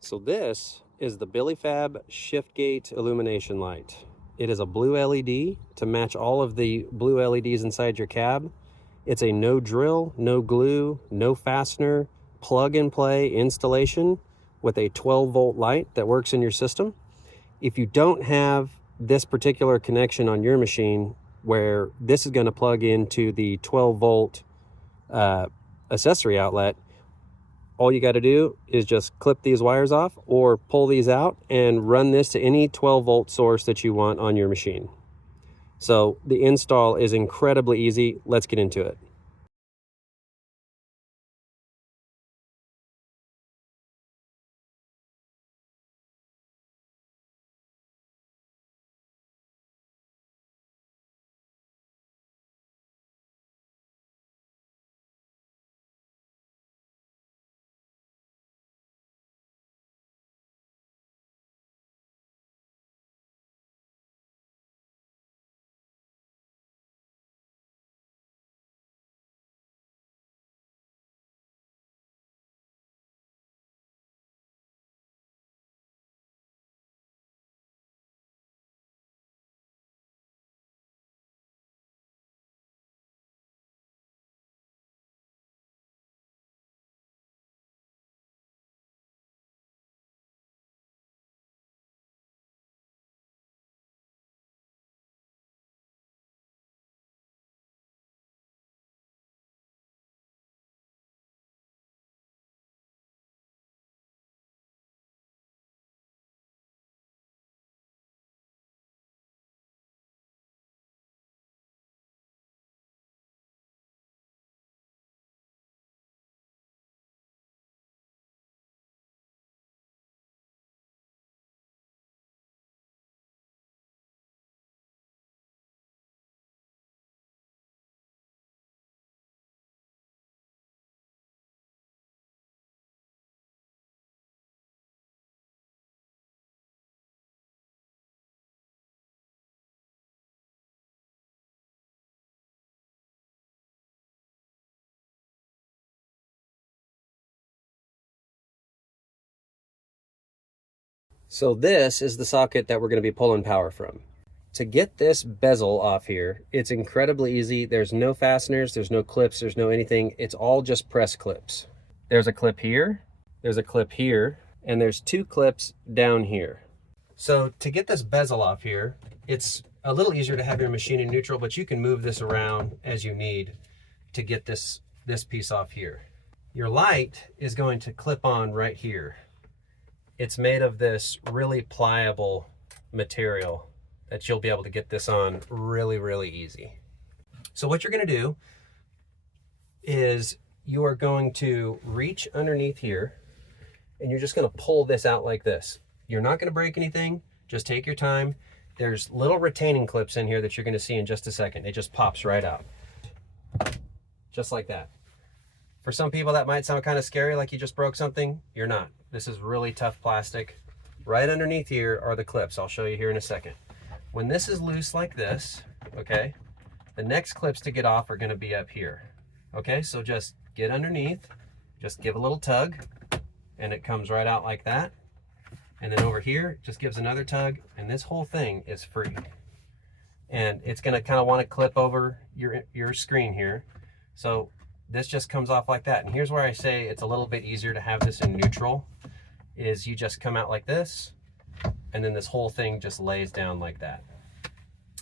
So this is the BillyFab shift gate illumination light. It is a blue LED to match all of the blue LEDs inside your cab. It's a no drill, no glue, no fastener, plug and play installation with a 12-volt light that works in your system. If you don't have this particular connection on your machine where this is going to plug into the 12-volt accessory outlet, all you got to do is just clip these wires off or pull these out and run this to any 12-volt source that you want on your machine. So the install is incredibly easy. Let's get into it. So this is the socket that we're going to be pulling power from. To get this bezel off here, it's incredibly easy. There's no fasteners, there's no clips, there's no anything. It's all just press clips. There's a clip here, there's a clip here, and there's two clips down here. So to get this bezel off here, it's a little easier to have your machine in neutral, but you can move this around as you need to get this piece off here. Your light is going to clip on right here. It's made of this really pliable material that you'll be able to get this on really, really easy. So what you're going to do is you are going to reach underneath here and you're just going to pull this out like this. You're not going to break anything. Just take your time. There's little retaining clips in here that you're going to see in just a second. It just pops right out. Just like that. For some people that might sound kind of scary, like you just broke something. You're not. This is really tough plastic. Right underneath here are the clips. I'll show you here in a second. When this is loose like this, okay, the next clips to get off are going to be up here. Okay, so just get underneath, just give a little tug, and it comes right out like that. And then over here, just gives another tug, and this whole thing is free. And it's going to kind of want to clip over your screen here. So this just comes off like that. And here's where I say it's a little bit easier to have this in neutral, is you just come out like this, and then this whole thing just lays down like that.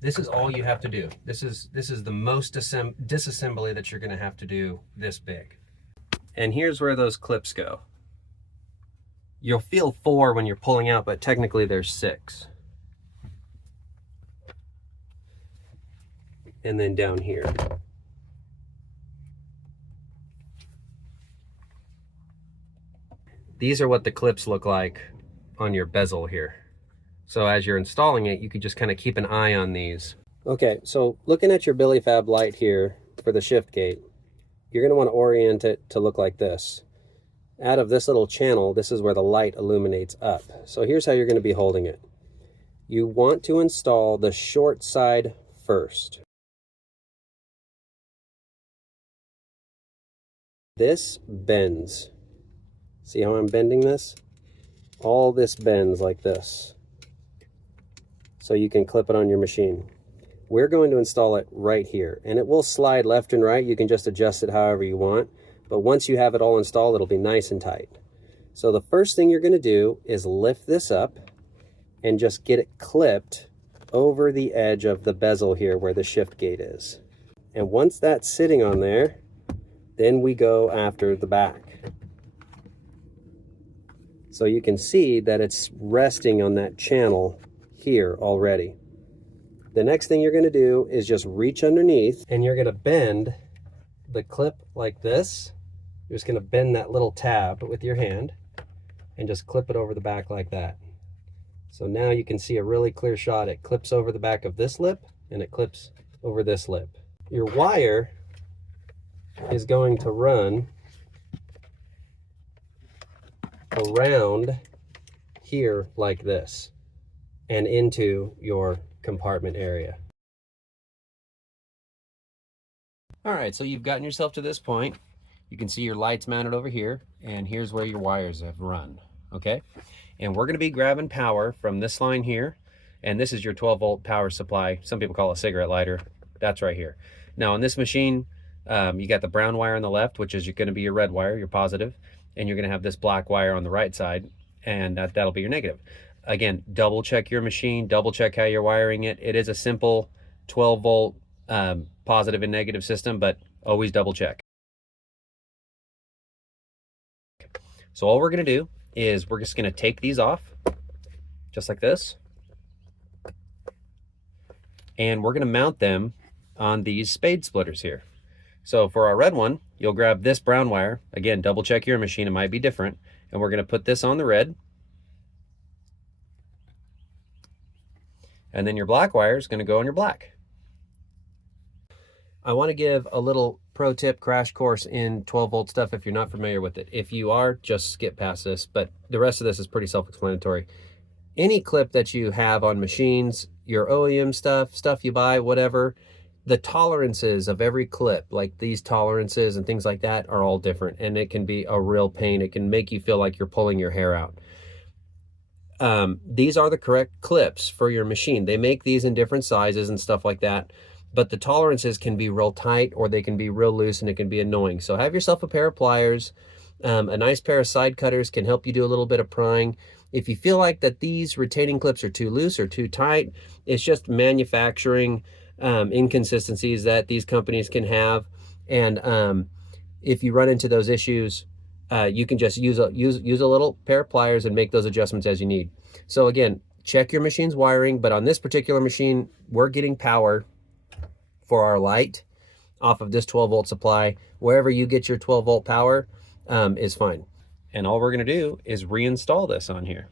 This is all you have to do. This is the most disassembly that you're going to have to do this big. And here's where those clips go. You'll feel 4 when you're pulling out, but technically there's 6. And then down here. These are what the clips look like on your bezel here. So as you're installing it, you can just kind of keep an eye on these. Okay, so looking at your BillyFab light here for the shift gate, you're going to want to orient it to look like this. Out of this little channel, this is where the light illuminates up. So here's how you're going to be holding it. You want to install the short side first. This bends. See how I'm bending this? all this bends like this, so you can clip it on your machine. We're going to install it right here, and it will slide left and right. You can just adjust it however you want, but once you have it all installed, it'll be nice and tight. So the first thing you're going to do is lift this up and just get it clipped over the edge of the bezel here where the shift gate is. And once that's sitting on there, then we go after the back. So you can see that it's resting on that channel here already. The next thing you're going to do is just reach underneath, and you're going to bend the clip like this. You're just going to bend that little tab with your hand and just clip it over the back like that. So now you can see a really clear shot. It clips over the back of this lip and it clips over this lip. Your wire is going to run around here like this and into your compartment area. All right, so you've gotten yourself to this point. You can see your lights mounted over here, and here's where your wires have run, okay? And we're gonna be grabbing power from this line here, and this is your 12-volt power supply. Some people call it a cigarette lighter. That's right here. Now on this machine, you got the brown wire on the left, which is gonna be your red wire, your positive, and you're gonna have this black wire on the right side, and that'll be your negative. Again, double check your machine, double check how you're wiring it. It is a simple 12-volt positive and negative system, but always double check. So all we're gonna do is we're just gonna take these off, just like this. And we're gonna mount them on these spade splitters here. So for our red one, you'll grab this brown wire. Again, double check your machine, it might be different. And we're gonna put this on the red. And then your black wire is gonna go on your black. I wanna give a little pro tip crash course in 12-volt stuff if you're not familiar with it. If you are, just skip past this, but the rest of this is pretty self-explanatory. Any clip that you have on machines, your OEM stuff you buy, whatever, the tolerances of every clip, like these tolerances and things like that, are all different, and it can be a real pain. It can make you feel like you're pulling your hair out. These are the correct clips for your machine. They make these in different sizes and stuff like that, but the tolerances can be real tight or they can be real loose, and it can be annoying. So have yourself a pair of pliers. A nice pair of side cutters can help you do a little bit of prying. If you feel like that these retaining clips are too loose or too tight, it's just manufacturing inconsistencies that these companies can have. And if you run into those issues, you can just use a little pair of pliers and make those adjustments as you need. So again, check your machine's wiring, but on this particular machine, we're getting power for our light off of this 12-volt supply. Wherever you get your 12-volt power is fine. And all we're gonna do is reinstall this on here.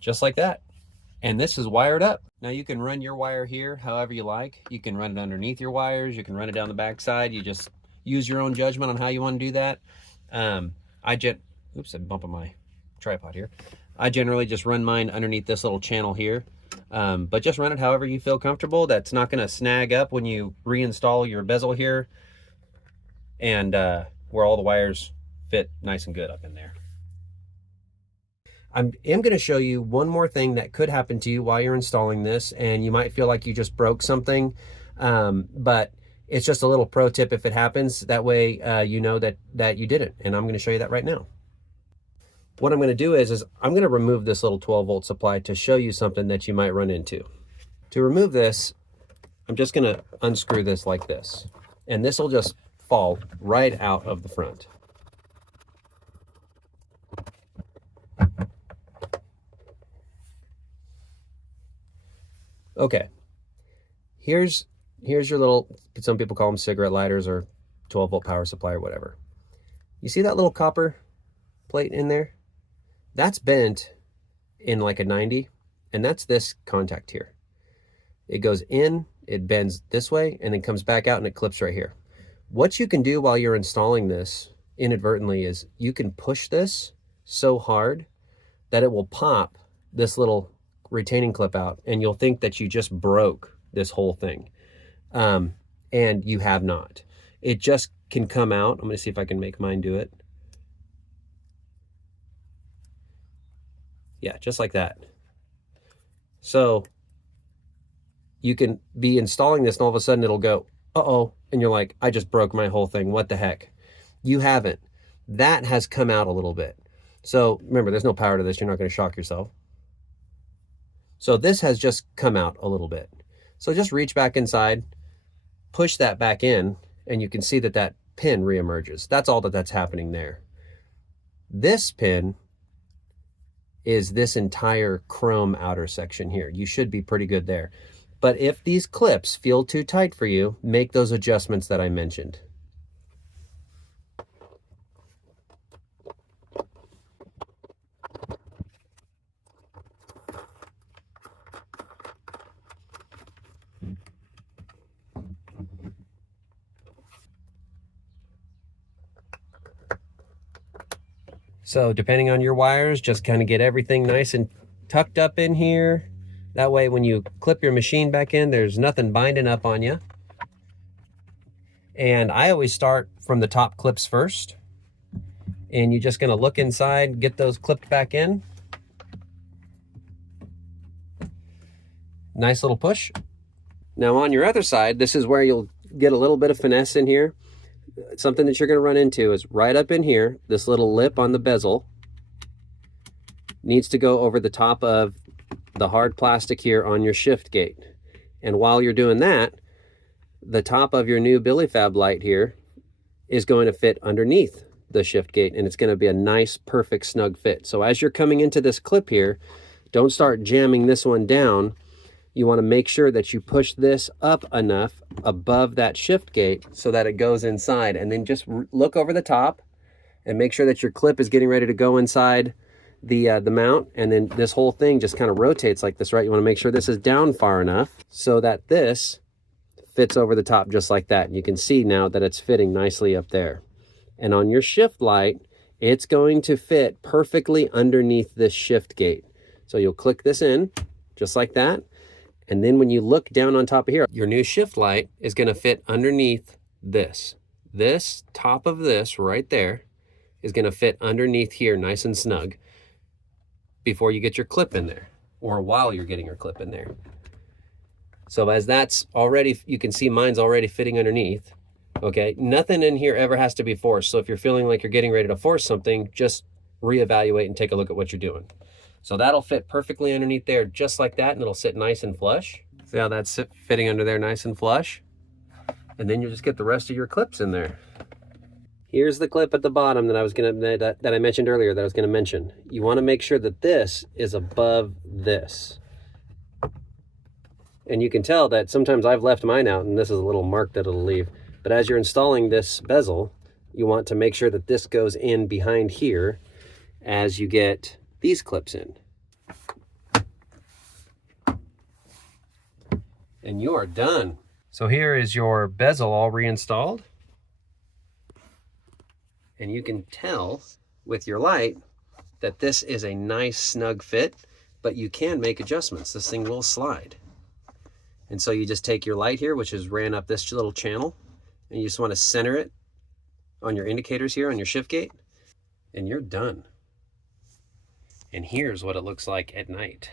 Just like that. And this is wired up. Now you can run your wire here however you like. You can run it underneath your wires. You can run it down the back side. You just use your own judgment on how you want to do that. I'm bumping my tripod here. I generally just run mine underneath this little channel here. But just run it however you feel comfortable. That's not going to snag up when you reinstall your bezel here, and where all the wires fit nice and good up in there. I am going to show you one more thing that could happen to you while you're installing this, and you might feel like you just broke something, but it's just a little pro tip if it happens. That way you know that you didn't, and I'm going to show you that right now. What I'm going to do is I'm going to remove this little 12-volt supply to show you something that you might run into. To remove this, I'm just going to unscrew this like this, and this will just fall right out of the front. Okay, here's your little, some people call them cigarette lighters or 12-volt power supply or whatever. You see that little copper plate in there? That's bent in like a 90, and that's this contact here. It goes in, it bends this way, and then comes back out and it clips right here. What you can do while you're installing this inadvertently is you can push this so hard that it will pop this little retaining clip out, and you'll think that you just broke this whole thing. And you have not. it just can come out. I'm going to see if I can make mine do it. Yeah, just like that. So you can be installing this and all of a sudden it'll go, uh-oh, and you're like, I just broke my whole thing. What the heck? You haven't. That has come out a little bit. So remember, there's no power to this. You're not going to shock yourself. So this has just come out a little bit. So just reach back inside, push that back in, and you can see that that pin reemerges. That's all that's happening there. This pin is this entire chrome outer section here. You should be pretty good there. But if these clips feel too tight for you, make those adjustments that I mentioned. So depending on your wires, just kind of get everything nice and tucked up in here. That way when you clip your machine back in, there's nothing binding up on you. And I always start from the top clips first. And you're just gonna look inside, get those clipped back in. Nice little push. Now on your other side, this is where you'll get a little bit of finesse in here. Something that you're going to run into is right up in here, this little lip on the bezel needs to go over the top of the hard plastic here on your shift gate. And while you're doing that, the top of your new BillyFab light here is going to fit underneath the shift gate, and it's going to be a nice, perfect, snug fit. So as you're coming into this clip here, don't start jamming this one down. You want to make sure that you push this up enough above that shift gate so that it goes inside, and then just look over the top and make sure that your clip is getting ready to go inside the mount, and then this whole thing just kind of rotates like this, right? You want to make sure this is down far enough so that this fits over the top just like that. And you can see now that it's fitting nicely up there. And on your shift light, it's going to fit perfectly underneath this shift gate. So you'll click this in just like that. And then when you look down on top of here, your new shift light is going to fit underneath this. This top of this right there is going to fit underneath here nice and snug before you get your clip in there, or while you're getting your clip in there. So as that's already, you can see mine's already fitting underneath. Okay, nothing in here ever has to be forced. So if you're feeling like you're getting ready to force something, just reevaluate and take a look at what you're doing. So that'll fit perfectly underneath there just like that, and it'll sit nice and flush. See how that's fitting under there nice and flush? And then you'll just get the rest of your clips in there. Here's the clip at the bottom that I was that I mentioned earlier that I was gonna mention. You wanna make sure that this is above this. And you can tell that sometimes I've left mine out and this is a little mark that it'll leave. But as you're installing this bezel, you want to make sure that this goes in behind here as you get these clips in. And you are done. So here is your bezel all reinstalled. And you can tell with your light that this is a nice snug fit, but you can make adjustments. This thing will slide. And so you just take your light here, which is ran up this little channel, and you just want to center it on your indicators here on your shift gate, and you're done. And here's what it looks like at night.